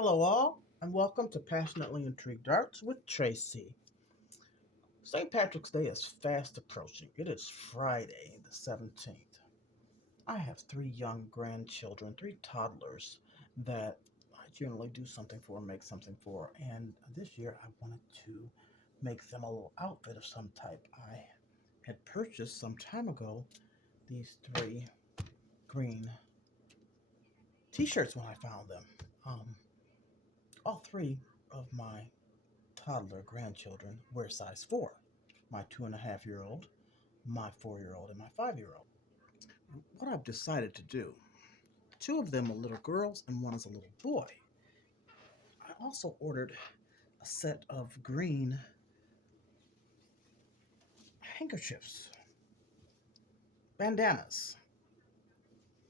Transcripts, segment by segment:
Hello, all, and welcome to Passionately Intrigued Arts with Tracy. St. Patrick's Day is fast approaching. It is Friday, the 17th. I have three young grandchildren, three toddlers that I generally do something for, make something for, and this year I wanted to make them a little outfit of some type. I had purchased some time ago these three green t shirts when I found them. Um, all three of my toddler grandchildren wear size 4. My 2.5-year old, my 4-year old, and my 5-year old. What I've decided to do, two of them are little girls and one is a little boy. I also ordered a set of green handkerchiefs, bandanas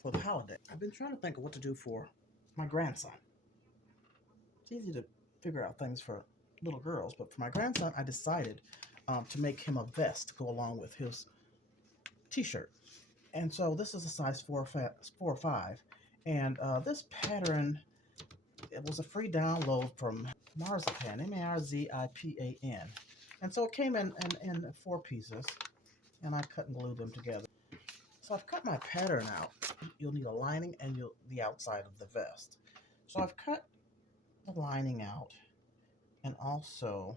for the holiday. I've been trying to think of what to do for my grandson. It's easy to figure out things for little girls, but for my grandson, I decided to make him a vest to go along with his t-shirt. And so this is a size 4 or 5. And this pattern, it was a free download from Marzipan, Marzipan. And so it came in 4 pieces, and I cut and glued them together. So I've cut my pattern out. You'll need a lining and the outside of the vest. So I've cut the lining out and also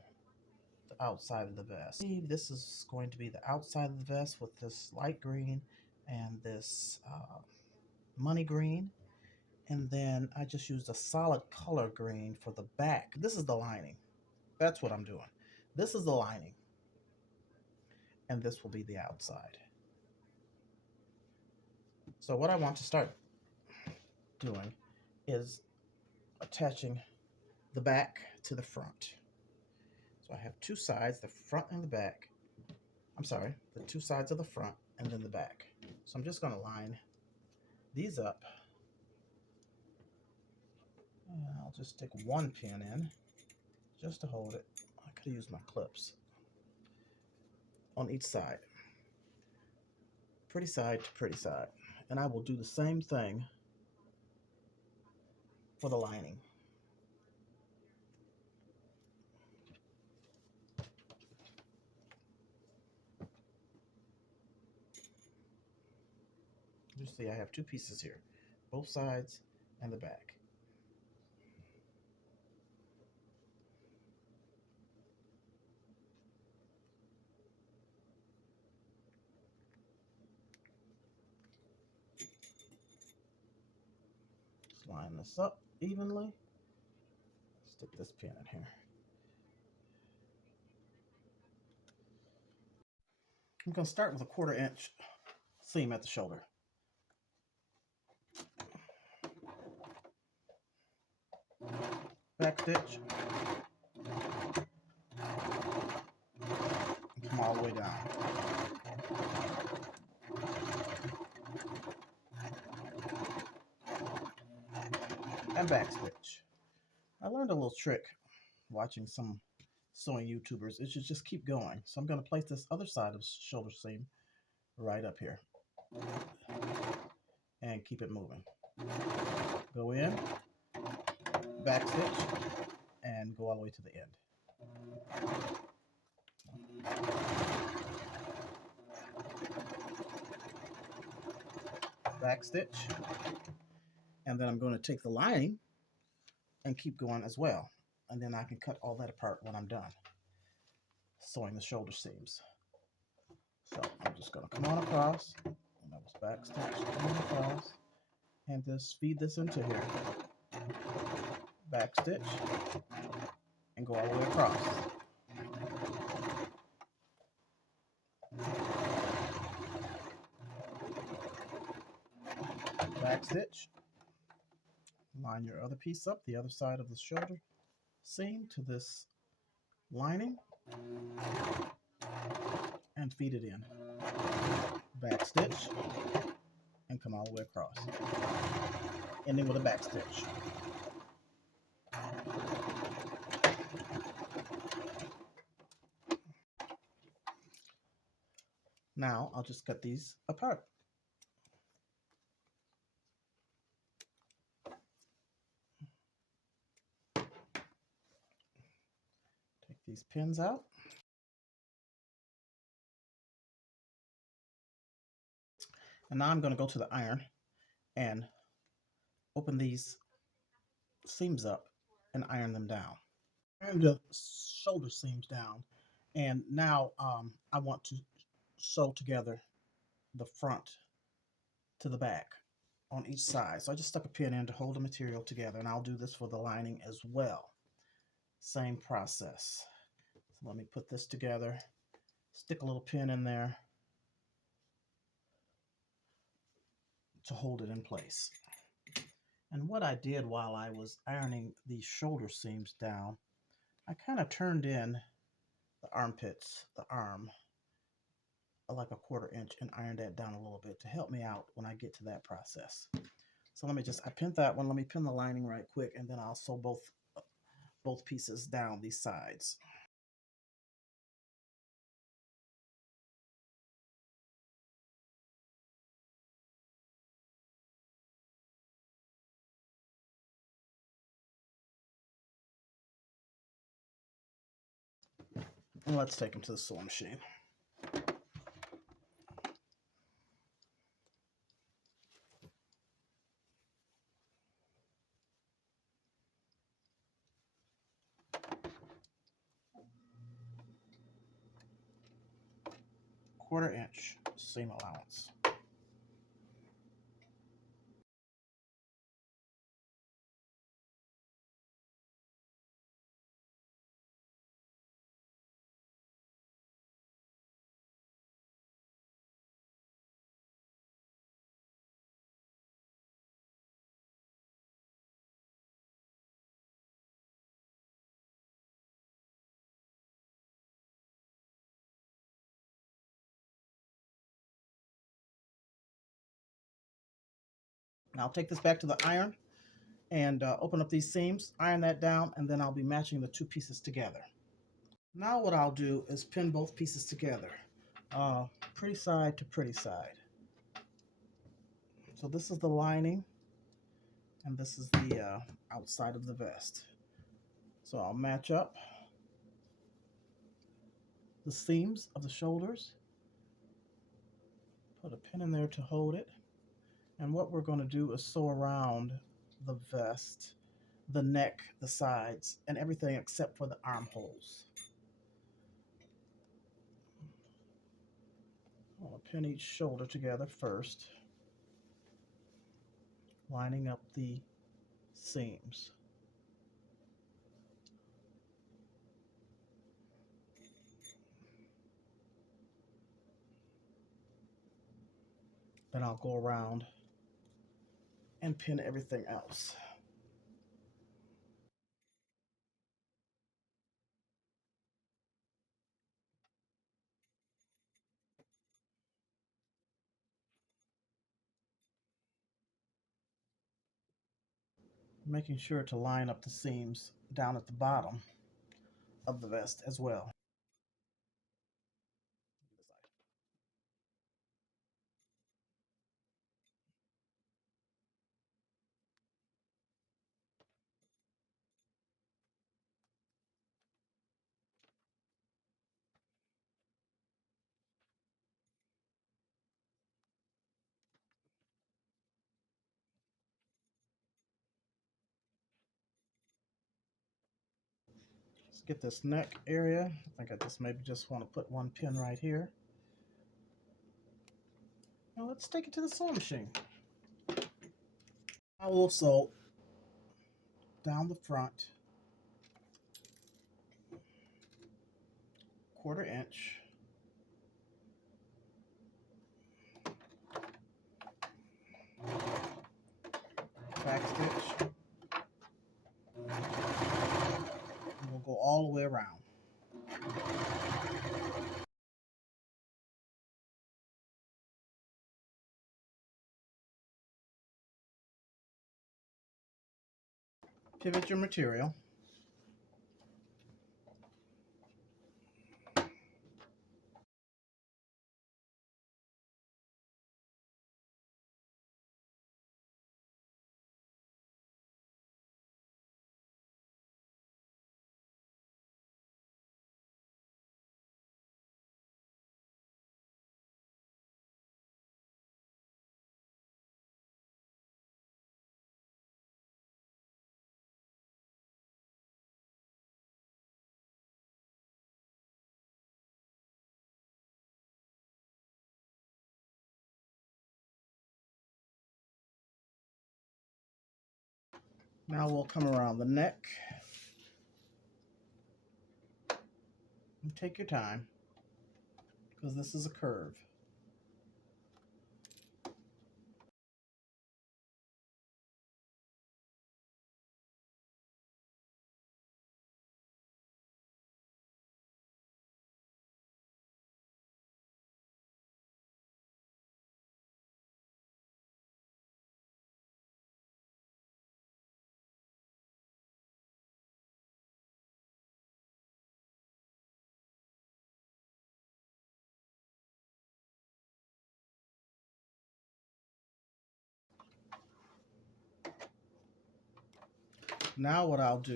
the outside of the vest. This is going to be the outside of the vest with this light green and this money green, and then I just used a solid color green for the back. This is the lining. That's what I'm doing. This is the lining, and this will be the outside. So what I want to start doing is attaching the back to the front. So I have two sides, the front and the back. I'm sorry, the two sides of the front and then the back. So I'm just going to line these up. And I'll just stick one pin in just to hold it. I could have used my clips on each side. Pretty side to pretty side. And I will do the same thing for the lining. You see I have two pieces here, both sides and the back. Just line this up evenly. Stick this pin in here. I'm going to start with a 1/4 inch seam at the shoulder. Back stitch. And come all the way down. And back stitch. I learned a little trick watching some sewing YouTubers. It should just keep going. So I'm going to place this other side of the shoulder seam right up here and keep it moving. Go in, back stitch, and go all the way to the end. Back stitch, and then I'm going to take the lining and keep going as well, and then I can cut all that apart when I'm done sewing the shoulder seams. So I'm just going to come on across, and that was back stitch, come on across, and just feed this into here. Back stitch, and go all the way across. Back stitch, line your other piece up, the other side of the shoulder seam to this lining, and feed it in. Back stitch, and come all the way across, ending with a back stitch. Now I'll just cut these apart. these pins out. And now I'm going to go to the iron and open these seams up and iron them down. Iron the shoulder seams down, and now I want to sew together the front to the back on each side. So I just stuck a pin in to hold the material together, and I'll do this for the lining as well. Same process. So let me put this together, stick a little pin in there to hold it in place. And what I did while I was ironing these shoulder seams down, I kind of turned in the armpits, the arm, like a 1/4 inch, and ironed that down a little bit to help me out when I get to that process. So let me I pinned that one. Let me pin the lining right quick, and then I'll sew both pieces down these sides. And let's take them to the sewing machine. Quarter inch seam allowance. Now I'll take this back to the iron and open up these seams, iron that down, and then I'll be matching the two pieces together. Now what I'll do is pin both pieces together, pretty side to pretty side. So this is the lining, and this is the outside of the vest. So I'll match up the seams of the shoulders, put a pin in there to hold it, and what we're going to do is sew around the vest, the neck, the sides, and everything except for the armholes. I'll pin each shoulder together first, lining up the seams. Then I'll go around and pin everything else. Making sure to line up the seams down at the bottom of the vest as well. Let's get this neck area. I think I maybe just want to put one pin right here. Now let's take it to the sewing machine. I will sew down the front 1/4 inch. Back stitch. And we'll go all the way around. Pivot your material. Now we'll come around the neck. And take your time, because this is a curve. Now what I'll do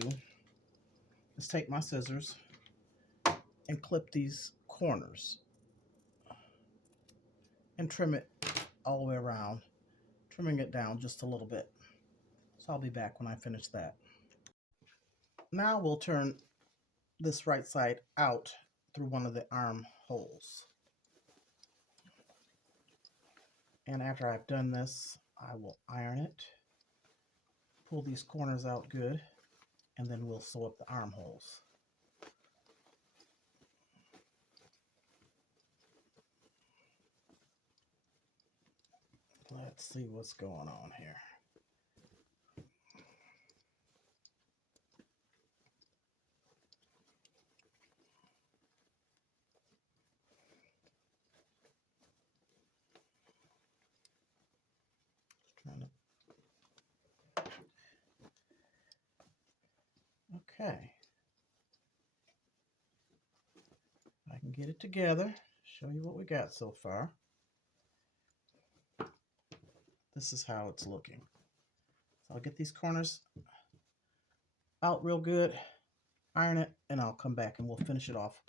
is take my scissors and clip these corners and trim it all the way around, trimming it down just a little bit. So I'll be back when I finish that. Now we'll turn this right side out through one of the armholes. And after I've done this, I will iron it, pull these corners out good, and then we'll sew up the armholes. Let's see what's going on here. Okay. I can get it together, show you what we got so far. This is how it's looking. So I'll get these corners out real good, iron it, and I'll come back and we'll finish it off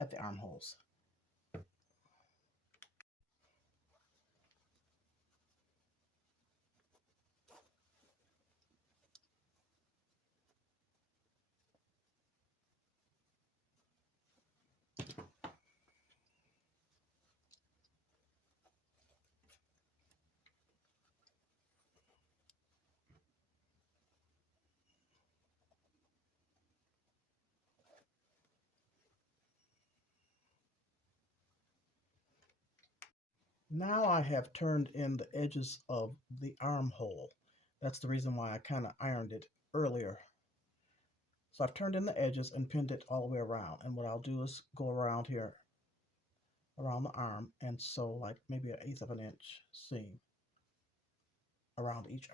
at the armholes. Now I have turned in the edges of the armhole. That's the reason why I kind of ironed it earlier. So I've turned in the edges and pinned it all the way around. And what I'll do is go around here, around the arm, and sew like maybe 1/8 of an inch seam around each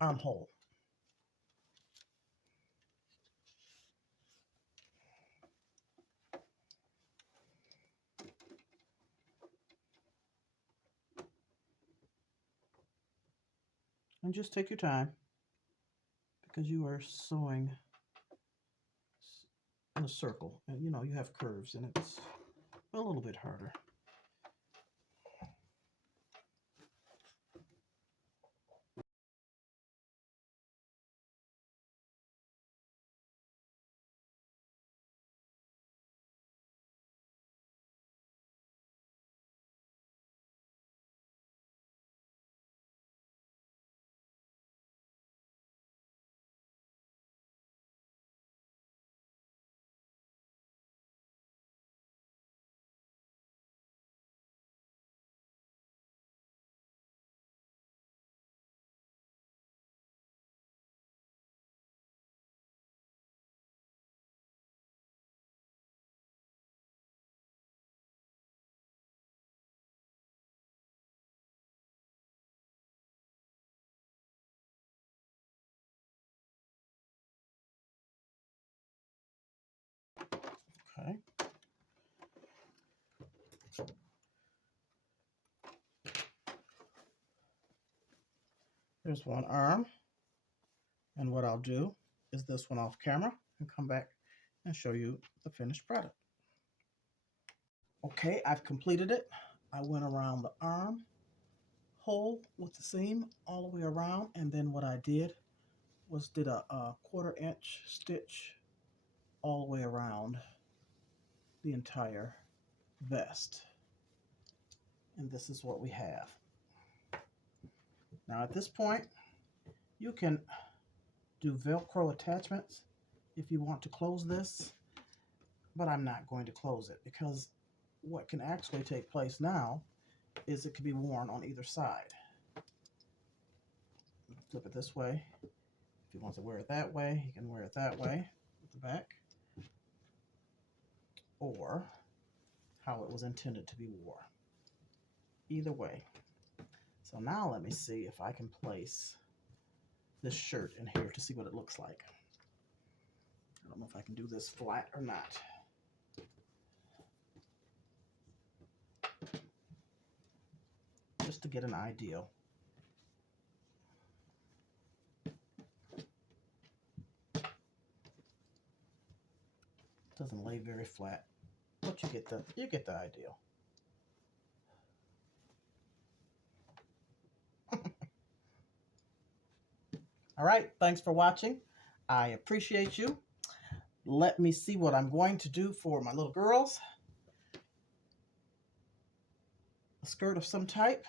armhole. And just take your time, because you are sewing in a circle, and you know you have curves, and it's a little bit harder. Okay. There's one arm, and what I'll do is this one off camera and come back and show you the finished product. Okay, I've completed it. I went around the arm hole with the seam all the way around, and then what I did was did a 1/4 inch stitch all the way around the entire vest. And this is what we have. Now at this point, You can do Velcro attachments if you want to close this, but I'm not going to close it because what can actually take place now is it can be worn on either side. Flip it this way. If he wants to wear it that way, he can wear it that way with the back, or how it was intended to be worn. Either way. So now let me see if I can place this shirt in here to see what it looks like. I don't know if I can do this flat or not. Just to get an idea. Doesn't lay very flat, but you get the idea. All right, thanks for watching. I appreciate you. Let me see what I'm going to do for my little girls. A skirt of some type.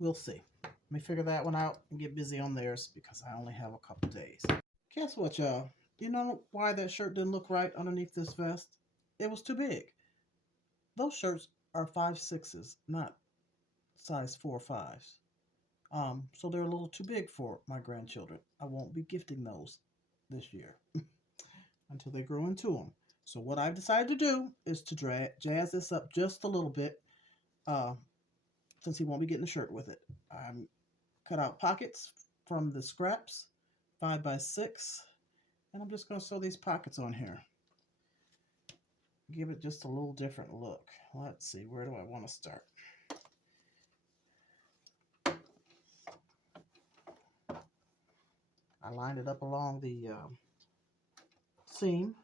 We'll see. Let me figure that one out and get busy on theirs because I only have a couple days. Guess what, y'all? You know why that shirt didn't look right underneath this vest? It was too big. Those shirts are 5'6", not size 4 5s. So they're a little too big for my grandchildren. I won't be gifting those this year until they grow into them. So what I've decided to do is to jazz this up just a little bit, since he won't be getting a shirt with it. I'm cut out pockets from the scraps, 5x6, and I'm just going to sew these pockets on here. Give it just a little different look. Let's see, where do I want to start? I lined it up along the seam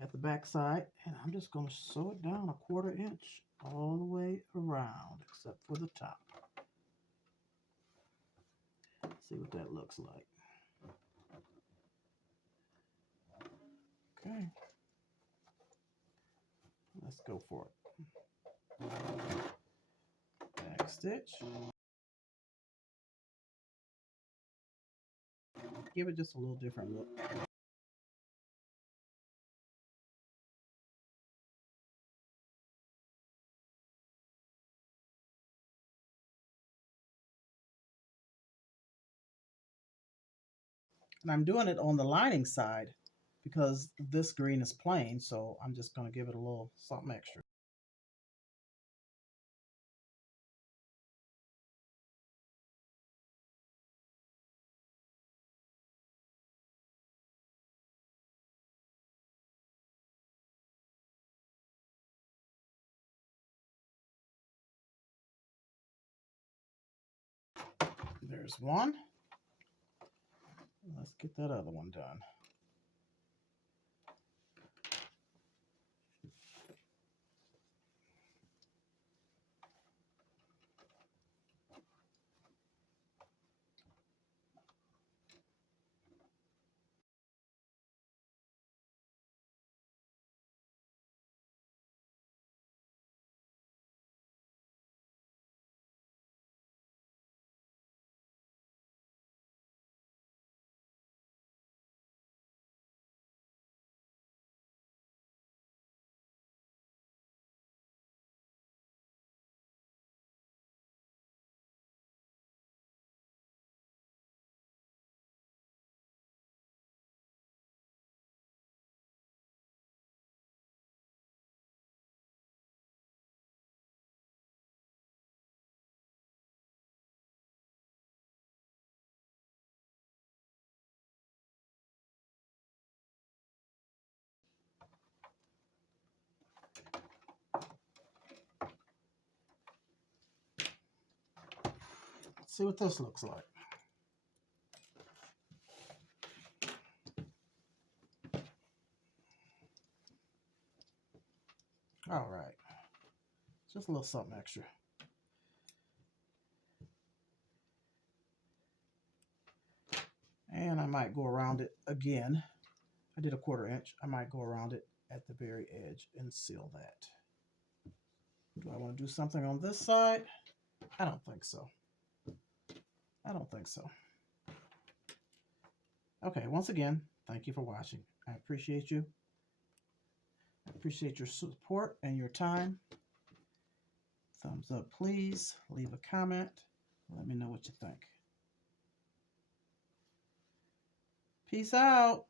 at the back side, and I'm just going to sew it down a 1/4 inch all the way around except for the top. See what that looks like. Okay, let's go for it. Back stitch. Give it just a little different look. And I'm doing it on the lining side because this green is plain, so I'm just going to give it a little something extra. There's one. Let's get that other one done. Let's see what this looks like. All right, just a little something extra. And I might go around it again. I did a 1/4 inch. I might go around it at the very edge and seal that. Do I want to do something on this side? I don't think so. I don't think so. Okay, once again, thank you for watching. I appreciate you. I appreciate your support and your time. Thumbs up, please. Leave a comment. Let me know what you think. Peace out.